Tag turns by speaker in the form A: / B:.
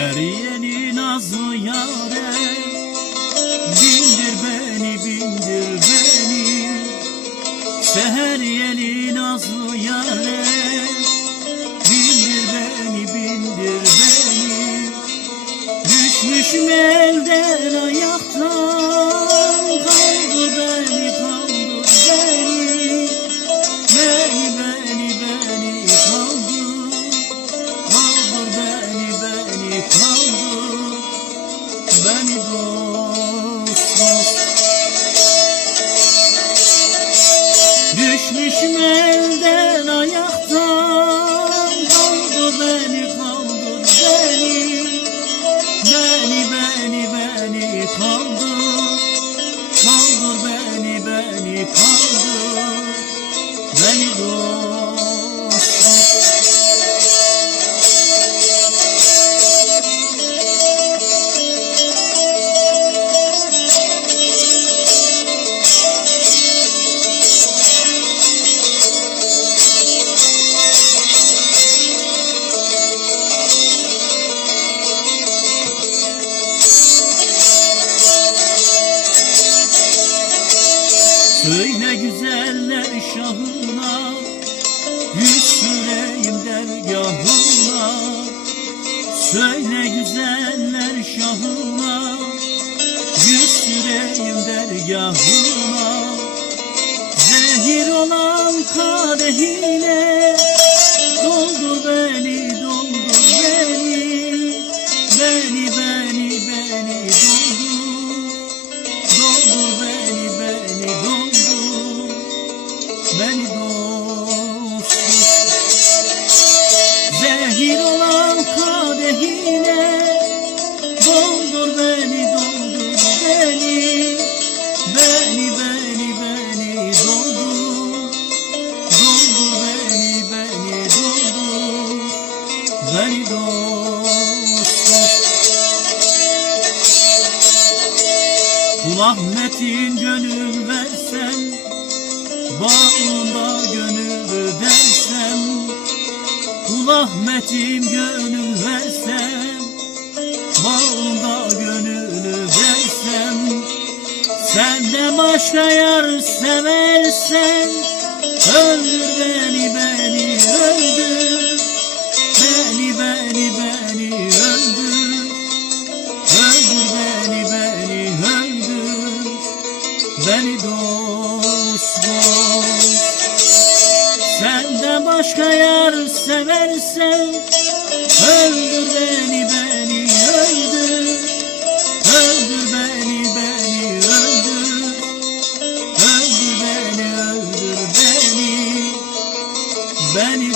A: Her yeni nazlı yâre Bindir beni, bindir beni. Seher yeni nazlı yâre Bindir beni, bindir beni. Düşmüşüm elden ayı Düşmüşüm elden ayaktan Kaldır beni kaldır beni. Beni beni beni kaldır beni beni kaldır Beni Söyle güzeller şahına Yüz süreyim dergahına. Söyle güzeller şahına Yüz süreyim dergahına. Zehir olan kadehine Beni dost Kul Ahmet'in gönül versem Bağında gönül dersem Kul Ahmet'im gönül versem Bağında gönül versem Sen de başka yar seversen Öldür beni beni öldür Beni dost dost. Senden başka yar seversen Öldür beni beni öldür. Öldür beni beni öldür. Öldür beni öldür beni. Beni